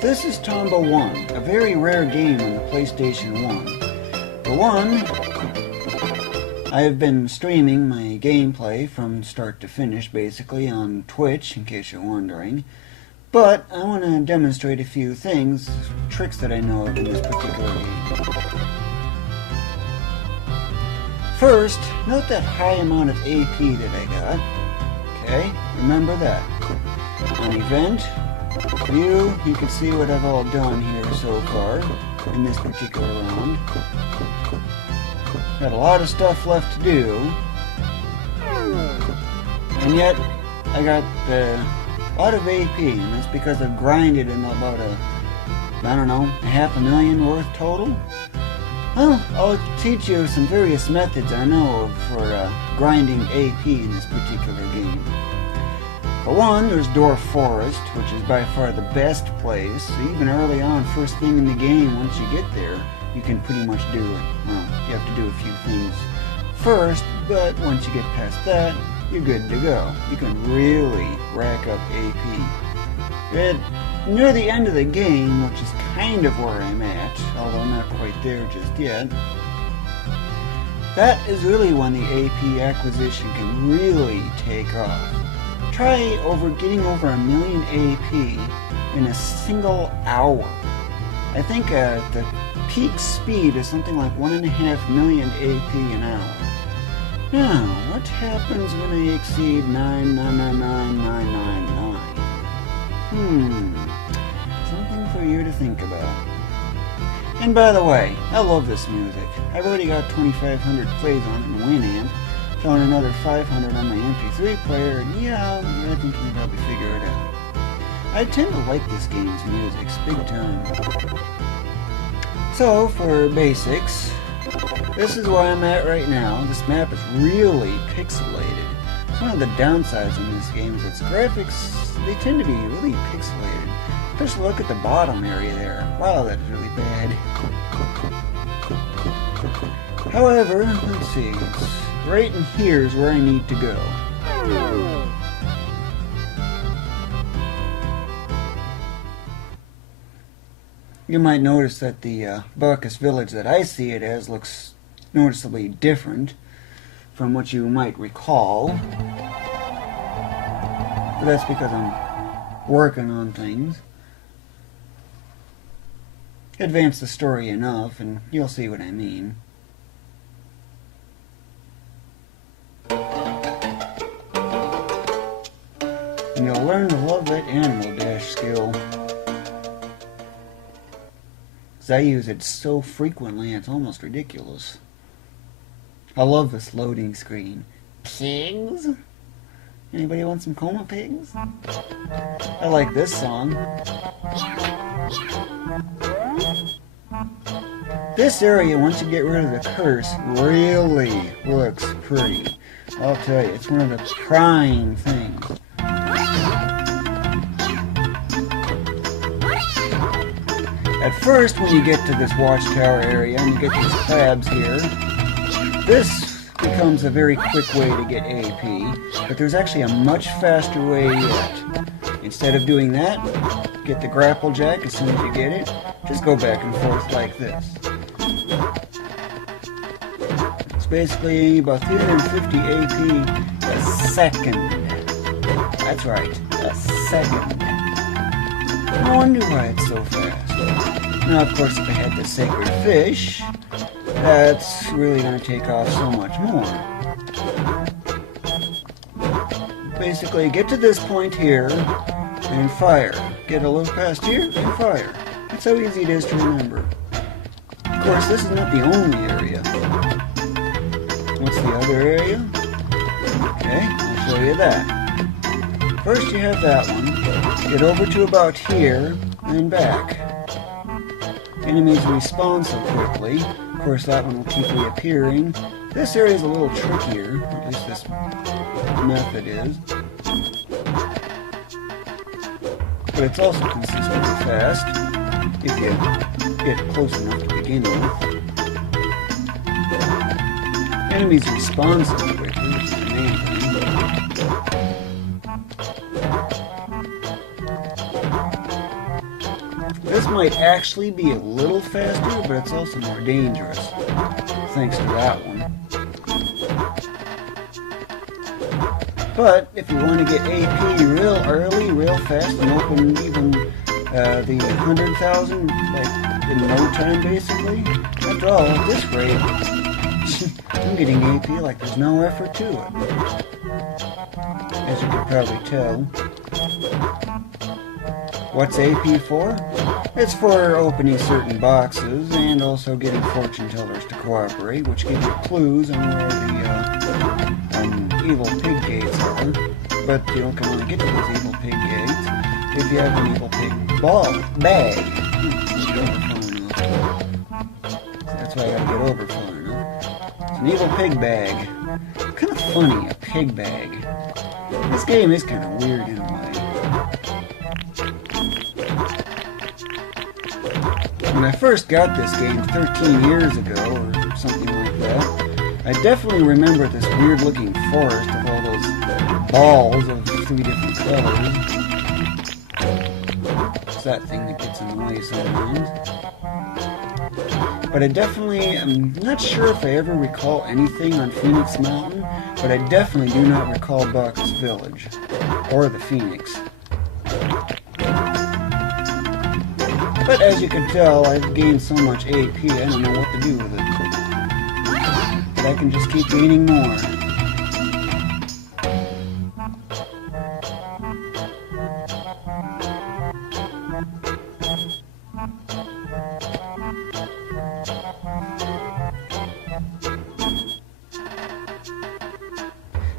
This is Tomba 1, a very rare game on the PlayStation 1. For one, I have been streaming my gameplay from start to finish, basically, on Twitch, in case you're wondering. But I want to demonstrate a few things, tricks that I know of in this particular game. First, note that high amount of AP that I got. Okay, remember that. On event, view, you can see what I've all done here so far in this particular round. Got a lot of stuff left to do. And yet, I got a lot of AP, and that's because I've grinded in about I don't know, 500,000 worth total. Well, I'll teach you some various methods I know of for grinding AP in this particular game. For one, there's Dwarf Forest, which is by far the best place. Even early on, first thing in the game, once you get there, you can pretty much do it. Well, you have to do a few things first, but once you get past that, you're good to go. You can really rack up AP. Near the end of the game, which is kind of where I'm at, although not quite there just yet, that is really when the AP acquisition can really take off. Try getting over 1 million AP in a single hour. I think the peak speed is something like 1.5 million AP an hour. Now, what happens when I exceed 9,999,999? Something for you to think about. And by the way, I love this music. I've already got 2,500 plays on it in Winamp, throwing another 500 on my MP3 player, and yeah, I think you can probably figure it out. I tend to like this game's music, big time. So, for basics, this is where I'm at right now. This map is really pixelated. It's one of the downsides in this game is its graphics, they tend to be really pixelated. Just look at the bottom area there. Wow, that's really bad. However, let's see. Right in here is where I need to go. You might notice that the Bacchus village that I see it as looks noticeably different from what you might recall. But that's because I'm working on things. Advance the story enough and you'll see what I mean. And you'll learn to love that animal dash skill. I use it so frequently, it's almost ridiculous. I love this loading screen. Pigs? Anybody want some koma pigs? I like this song. This area, once you get rid of the curse, really looks pretty. I'll tell you, it's one of the prime things. At first, when you get to this watchtower area and you get these crabs here, this becomes a very quick way to get AP, but there's actually a much faster way yet. Instead of doing that, get the grapple jack as soon as you get it, just go back and forth like this. It's basically about 350 AP a second. That's right, a second. No wonder why it's so fast. Now, of course, if I had the sacred fish, that's really going to take off so much more. Basically, get to this point here and fire. Get a little past here and fire. That's how easy it is to remember. Of course, this is not the only area. What's the other area? Okay, I'll show you that. First, you have that one. Get over to about here and back. Enemies respawn so quickly. Of course, that one will keep reappearing. This area is a little trickier, at least this method is. But it's also consistently fast, if you get close enough to begin with. Enemies respawn so quickly, which is the main thing. This might actually be a little faster, but it's also more dangerous, thanks to that one. But if you want to get AP real early, real fast, and open even the 100,000 like in no time, basically, after all, at this rate, I'm getting AP like there's no effort to it. As you can probably tell. What's AP for? It's for opening certain boxes and also getting fortune tellers to cooperate, which gives you clues on where the evil pig gates are. But you don't only get to those evil pig gates if you have an evil pig bag. That's why I gotta get over far enough. It's an evil pig bag. Kind of funny, a pig bag. This game is kind of weird in a way. When I first got this game 13 years ago, or something like that, I definitely remember this weird-looking forest with all those balls of 3 different colors. It's that thing that gets in the way sometimes. But I definitely, I'm not sure if I ever recall anything on Phoenix Mountain, but I definitely do not recall Buck's Village, or the Phoenix. But as you can tell, I've gained so much AP, I don't know what to do with it. But I can just keep gaining more.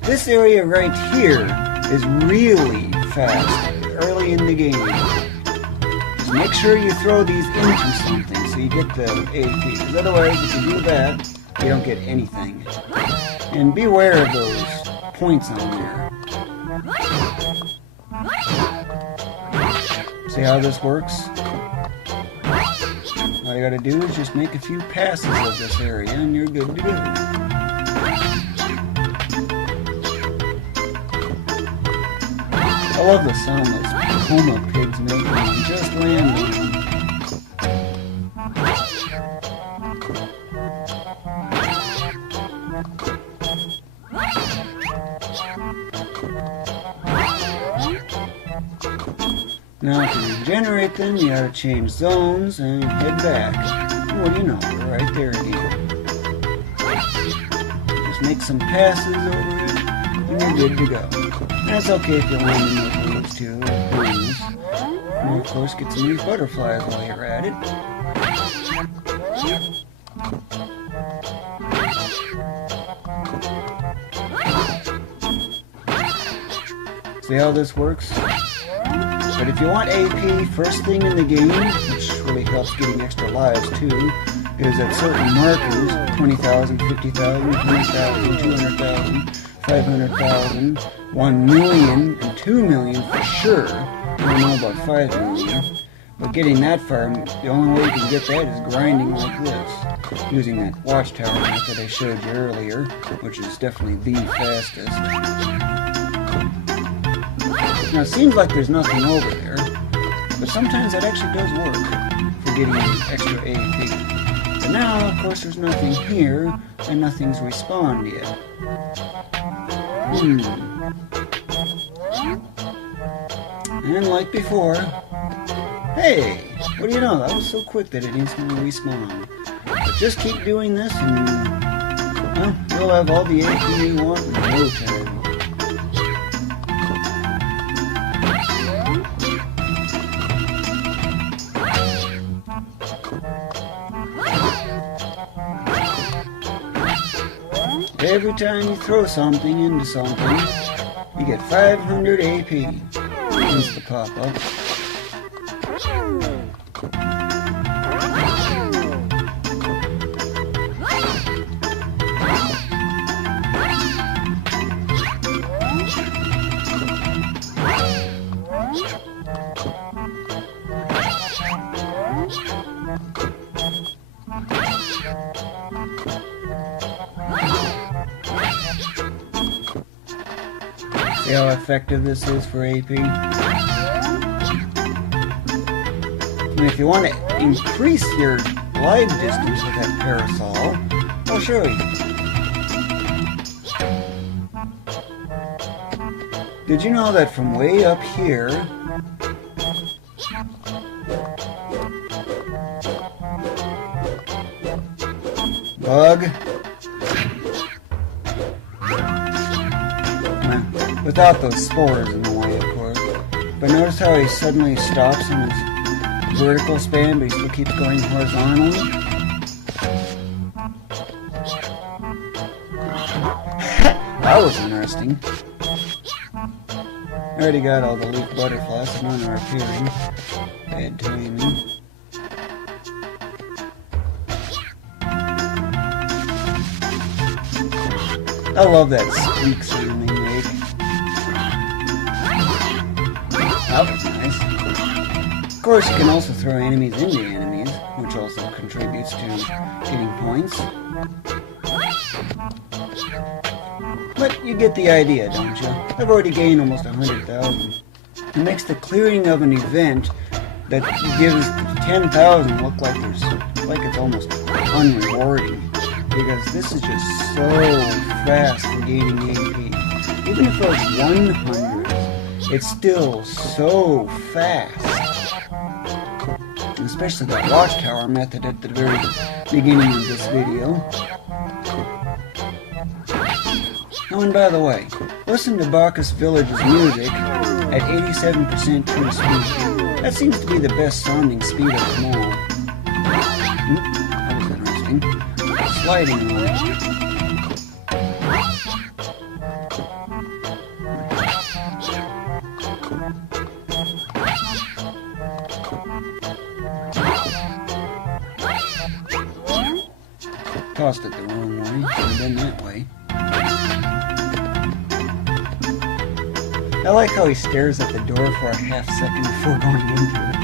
This area right here is really fast, early in the game. Just make sure you throw these into something so you get the AP, because otherwise if you do that, you don't get anything. And beware of those points on there. See how this works? All you gotta do is just make a few passes of this area and you're good to go. I love the sound those koma pigs make when you just land on them. Now to regenerate them, you gotta change zones and head back. Well, you know, we're right there again. Just make some passes over it, and you're good to go. That's okay if you land in those woods too, please. And of course, get some of these butterflies while you're at it. See how this works? But if you want AP first thing in the game, which really helps getting extra lives too, is at certain markers, 20,000, 50,000, 20,000, 200,000, 500,000, 1 million, and 2 million for sure. I don't know about 5 million. But getting that far, the only way you can get that is grinding like this, using that watchtower method I showed you earlier, which is definitely the fastest. Now it seems like there's nothing over there, but sometimes that actually does work for getting extra AP. But now, of course, there's nothing here, and nothing's respawned yet. And like before, hey, what do you know, that was so quick that it instantly respawned. But just keep doing this and, well, you'll have all the AP you want in no time. Every time you throw something into something, you get 500 AP. Here's the pop-up. See how effective this is for AP? And if you want to increase your glide distance with that parasol, I'll show you. Did you know that from way up here, bug, without those spores in the way, of course, but notice how he suddenly stops on his vertical span, but he still keeps going horizontally? That was interesting. I already got all the leaf butterflies, so none are appearing. Bad timing. I love that squeak sound they make. That was nice. Of course, you can also throw enemies into enemies, which also contributes to getting points. But you get the idea, don't you? I've already gained almost 100,000. It makes the clearing of an event that gives 10,000 look like it's almost unrewarding. Because this is just so fast for gaining AP. Even if it was 100, it's still so fast. And especially that watchtower method at the very beginning of this video. Oh, and by the way, listen to Bacchus Village's music at 87% true speed. That seems to be the best sounding speed of them all. That was interesting. Sliding away. Tossed it the wrong way. Should have been that way. I like how he stares at the door for a half second before going into it.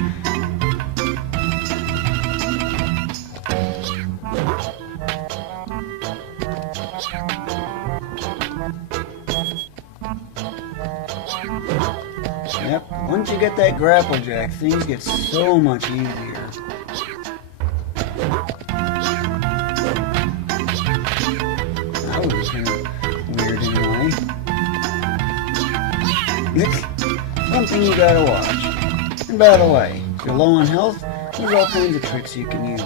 Yep, once you get that grapple jack, things get so much easier. That was kind of weird anyway. Something you gotta watch. And by the way, if you're low on health, there's all kinds of tricks you can use.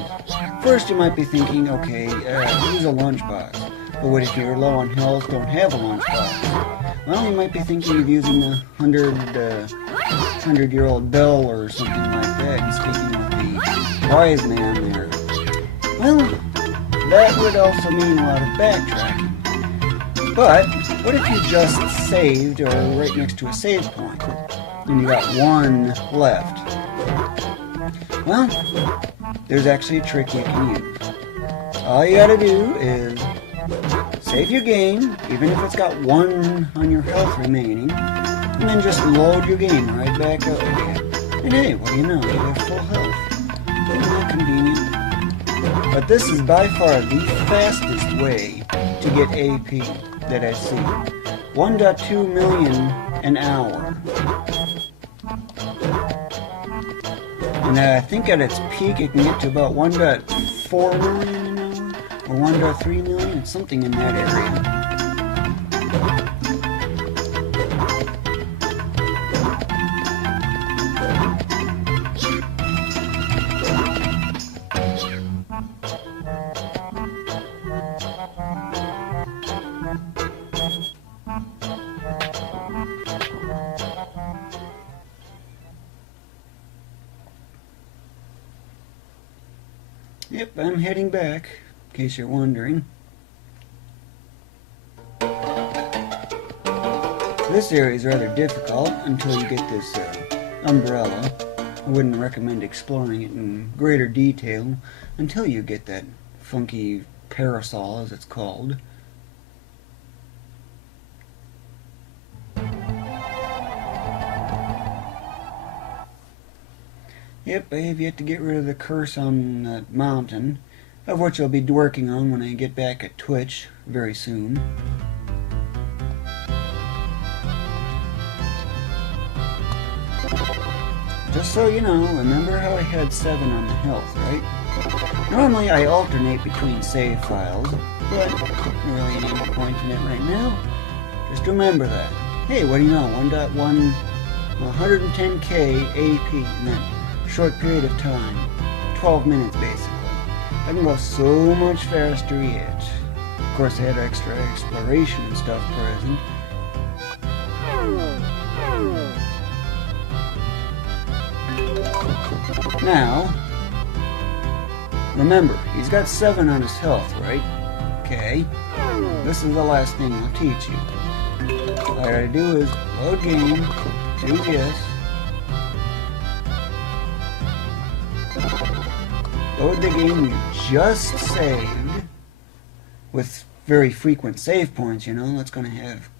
First, you might be thinking, okay, use a lunchbox. But what if you're low on health, don't have a lunchbox? Well, you might be thinking of using a 100-year-old bell or something like that, and speaking of the wise man there. Well, that would also mean a lot of backtracking. But what if you just saved or right next to a save point and you got one left? Well, there's actually a trick you can use. All you gotta do is save your game, even if it's got one on your health remaining, and then just load your game right back up again. And hey, what do you know? You have full health. Isn't that convenient? But this is by far the fastest way to get AP that I see. 1.2 million an hour. And I think at its peak it can get to about 1.4 million an hour, or 1.3 million, it's something in that area. Yep, I'm heading back, in case you're wondering. This area is rather difficult until you get this umbrella. I wouldn't recommend exploring it in greater detail until you get that funky parasol, as it's called. Yep, I have yet to get rid of the curse on that mountain, of which I'll be working on when I get back at Twitch very soon. Just so you know, remember how I had 7 on the health, right? Normally I alternate between save files, but not really any point in it right now. Just remember that. Hey, what do you know? 1.1, 110k AP in that short period of time. 12 minutes basically. I can go so much faster yet. Of course, I had extra exploration and stuff present. Now, remember, he's got 7 on his health, right? Okay. This is the last thing I'll teach you. All I gotta do is load game, do this, load the game you just saved, with very frequent save points, you know, that's gonna have,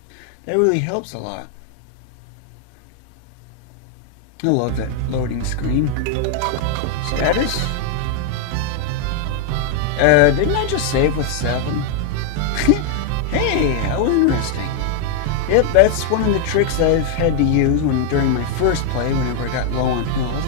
that really helps a lot. I love that loading screen. Status? Didn't I just save with 7? Hey, how interesting. Yep, that's one of the tricks I've had to use during my first play whenever I got low on health.